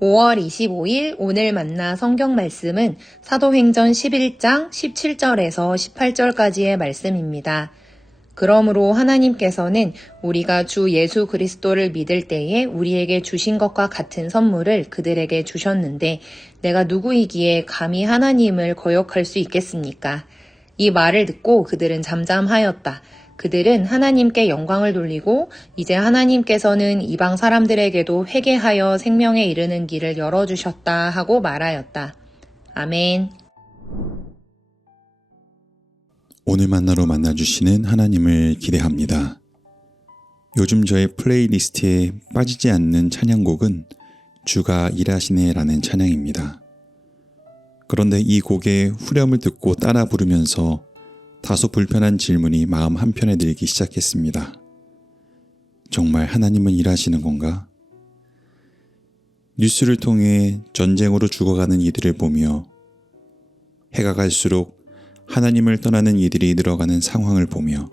5월 25일 오늘 만나 성경 말씀은 사도행전 11장 17절에서 18절까지의 말씀입니다. 그러므로 하나님께서는 우리가 주 예수 그리스도를 믿을 때에 우리에게 주신 것과 같은 선물을 그들에게 주셨는데 내가 누구이기에 감히 하나님을 거역할 수 있겠습니까? 이 말을 듣고 그들은 잠잠하였다. 그들은 하나님께 영광을 돌리고 이제 하나님께서는 이방 사람들에게도 회개하여 생명에 이르는 길을 열어주셨다 하고 말하였다. 아멘. 오늘 만나로 만나주시는 하나님을 기대합니다. 요즘 저의 플레이리스트에 빠지지 않는 찬양곡은 주가 일하시네라는 찬양입니다. 그런데 이 곡의 후렴을 듣고 따라 부르면서 다소 불편한 질문이 마음 한편에 들기 시작했습니다. 정말 하나님은 일하시는 건가? 뉴스를 통해 전쟁으로 죽어가는 이들을 보며 해가 갈수록 하나님을 떠나는 이들이 늘어가는 상황을 보며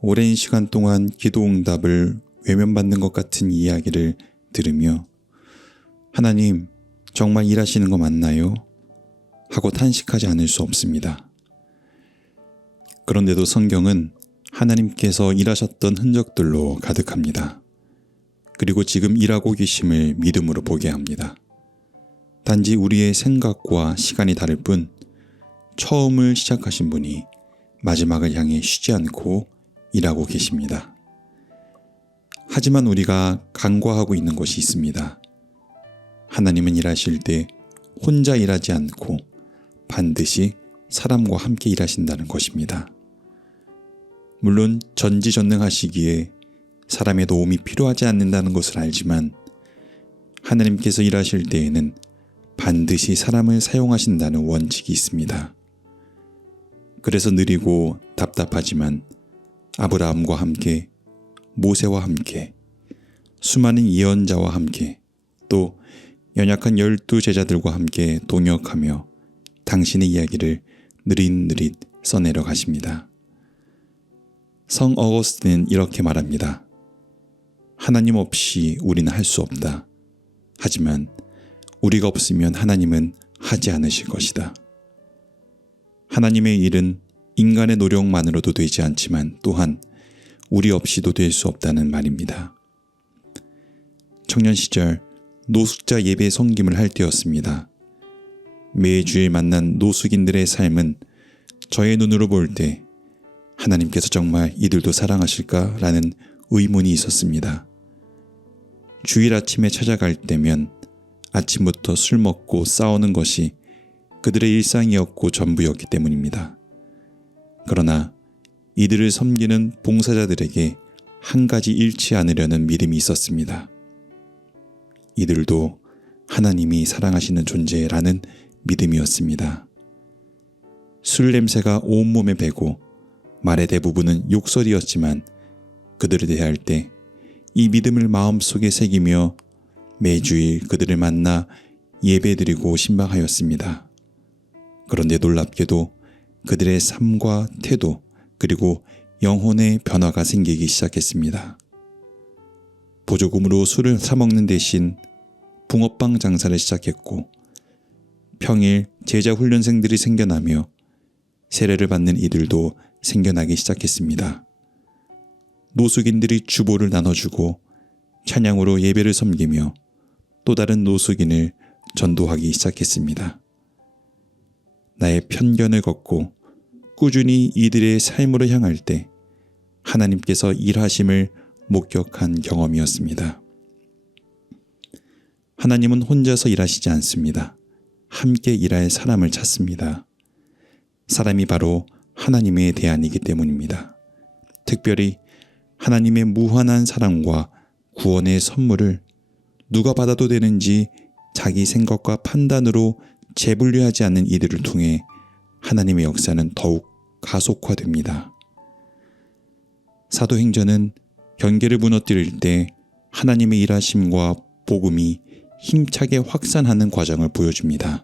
오랜 시간 동안 기도 응답을 외면받는 것 같은 이야기를 들으며 하나님 정말 일하시는 거 맞나요? 하고 탄식하지 않을 수 없습니다. 그런데도 성경은 하나님께서 일하셨던 흔적들로 가득합니다. 그리고 지금 일하고 계심을 믿음으로 보게 합니다. 단지 우리의 생각과 시간이 다를 뿐 처음을 시작하신 분이 마지막을 향해 쉬지 않고 일하고 계십니다. 하지만 우리가 간과하고 있는 것이 있습니다. 하나님은 일하실 때 혼자 일하지 않고 반드시 사람과 함께 일하신다는 것입니다. 물론 전지전능하시기에 사람의 도움이 필요하지 않는다는 것을 알지만 하나님께서 일하실 때에는 반드시 사람을 사용하신다는 원칙이 있습니다. 그래서 느리고 답답하지만 아브라함과 함께, 모세와 함께, 수많은 예언자와 함께, 또 연약한 12 제자들과 함께 동역하며 당신의 이야기를 느릿느릿 써내려 가십니다. 성 어거스틴은 이렇게 말합니다. 하나님 없이 우리는 할 수 없다. 하지만 우리가 없으면 하나님은 하지 않으실 것이다. 하나님의 일은 인간의 노력만으로도 되지 않지만 또한 우리 없이도 될 수 없다는 말입니다. 청년 시절 노숙자 예배 섬김을 할 때였습니다. 매주일 만난 노숙인들의 삶은 저의 눈으로 볼 때 하나님께서 정말 이들도 사랑하실까라는 의문이 있었습니다. 주일 아침에 찾아갈 때면 아침부터 술 먹고 싸우는 것이 그들의 일상이었고 전부였기 때문입니다. 그러나 이들을 섬기는 봉사자들에게 한 가지 잃지 않으려는 믿음이 있었습니다. 이들도 하나님이 사랑하시는 존재라는 믿음이었습니다. 술 냄새가 온몸에 배고 말의 대부분은 욕설이었지만 그들을 대할 때 이 믿음을 마음속에 새기며 매주일 그들을 만나 예배드리고 신방하였습니다. 그런데 놀랍게도 그들의 삶과 태도 그리고 영혼의 변화가 생기기 시작했습니다. 보조금으로 술을 사먹는 대신 붕어빵 장사를 시작했고 평일 제자 훈련생들이 생겨나며 세례를 받는 이들도 생겨나기 시작했습니다. 노숙인들이 주보를 나눠주고 찬양으로 예배를 섬기며 또 다른 노숙인을 전도하기 시작했습니다. 나의 편견을 걷고 꾸준히 이들의 삶으로 향할 때 하나님께서 일하심을 목격한 경험이었습니다. 하나님은 혼자서 일하시지 않습니다. 함께 일할 사람을 찾습니다. 사람이 바로 하나님의 대안이기 때문입니다. 특별히 하나님의 무한한 사랑과 구원의 선물을 누가 받아도 되는지 자기 생각과 판단으로 재분류하지 않는 이들을 통해 하나님의 역사는 더욱 가속화됩니다. 사도행전은 경계를 무너뜨릴 때 하나님의 일하심과 복음이 힘차게 확산하는 과정을 보여줍니다.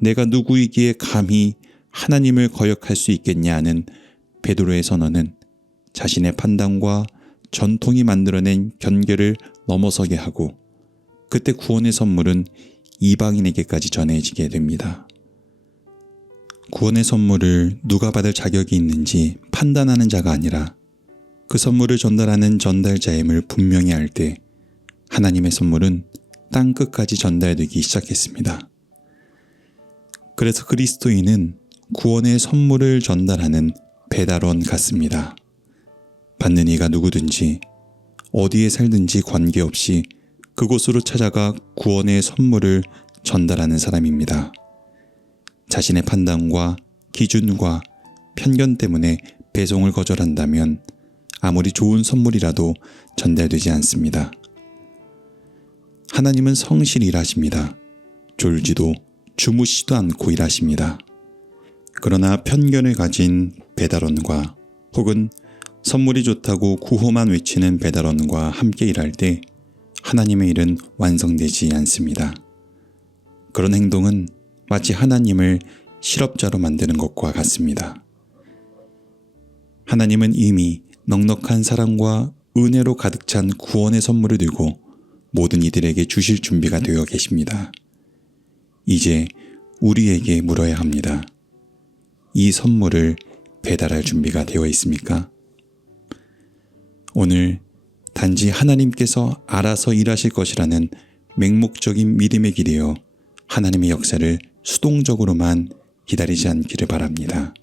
내가 누구이기에 감히 하나님을 거역할 수 있겠냐는 베드로의 선언은 자신의 판단과 전통이 만들어낸 경계를 넘어서게 하고 그때 구원의 선물은 이방인에게까지 전해지게 됩니다. 구원의 선물을 누가 받을 자격이 있는지 판단하는 자가 아니라 그 선물을 전달하는 전달자임을 분명히 알 때 하나님의 선물은 땅 끝까지 전달되기 시작했습니다. 그래서 그리스도인은 구원의 선물을 전달하는 배달원 같습니다. 받는 이가 누구든지 어디에 살든지 관계없이 그곳으로 찾아가 구원의 선물을 전달하는 사람입니다. 자신의 판단과 기준과 편견 때문에 배송을 거절한다면 아무리 좋은 선물이라도 전달되지 않습니다. 하나님은 성실히 일하십니다. 졸지도 주무시지도 않고 일하십니다. 그러나 편견을 가진 배달원과 혹은 선물이 좋다고 구호만 외치는 배달원과 함께 일할 때 하나님의 일은 완성되지 않습니다. 그런 행동은 마치 하나님을 실업자로 만드는 것과 같습니다. 하나님은 이미 넉넉한 사랑과 은혜로 가득 찬 구원의 선물을 들고 모든 이들에게 주실 준비가 되어 계십니다. 이제 우리에게 물어야 합니다. 이 선물을 배달할 준비가 되어 있습니까? 오늘 단지 하나님께서 알아서 일하실 것이라는 맹목적인 믿음에 기대어 하나님의 역사를 수동적으로만 기다리지 않기를 바랍니다.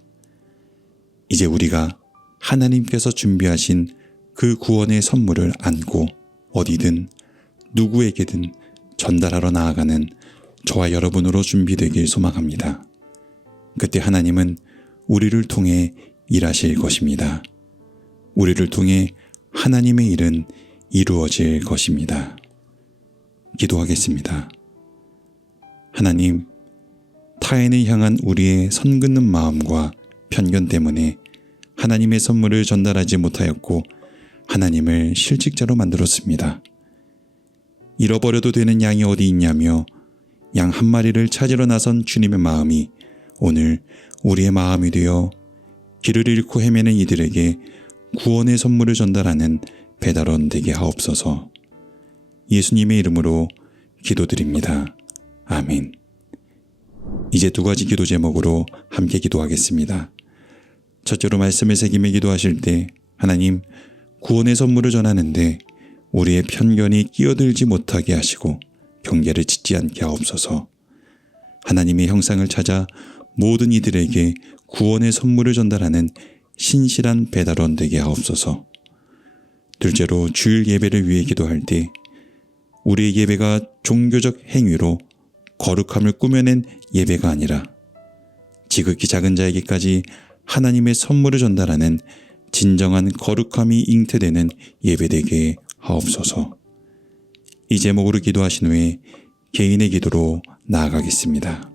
이제 우리가 하나님께서 준비하신 그 구원의 선물을 안고 어디든 누구에게든 전달하러 나아가는 저와 여러분으로 준비되길 소망합니다. 그때 하나님은 우리를 통해 일하실 것입니다. 우리를 통해 하나님의 일은 이루어질 것입니다. 기도하겠습니다. 하나님, 타인을 향한 우리의 선 긋는 마음과 편견 때문에 하나님의 선물을 전달하지 못하였고 하나님을 실직자로 만들었습니다. 잃어버려도 되는 양이 어디 있냐며 양 한 마리를 찾으러 나선 주님의 마음이 오늘 우리의 마음이 되어 길을 잃고 헤매는 이들에게 구원의 선물을 전달하는 배달원 되게 하옵소서. 예수님의 이름으로 기도드립니다. 아멘. 이제 두 가지 기도 제목으로 함께 기도하겠습니다. 첫째로 말씀을 새기며 기도하실 때 하나님, 구원의 선물을 전하는데 우리의 편견이 끼어들지 못하게 하시고 경계를 짓지 않게 하옵소서. 하나님의 형상을 찾아 모든 이들에게 구원의 선물을 전달하는 신실한 배달원 되게 하옵소서. 둘째로 주일 예배를 위해 기도할 때 우리의 예배가 종교적 행위로 거룩함을 꾸며낸 예배가 아니라 지극히 작은 자에게까지 하나님의 선물을 전달하는 진정한 거룩함이 잉태되는 예배되게 하옵소서. 이 제목으로 기도하신 후에 개인의 기도로 나아가겠습니다.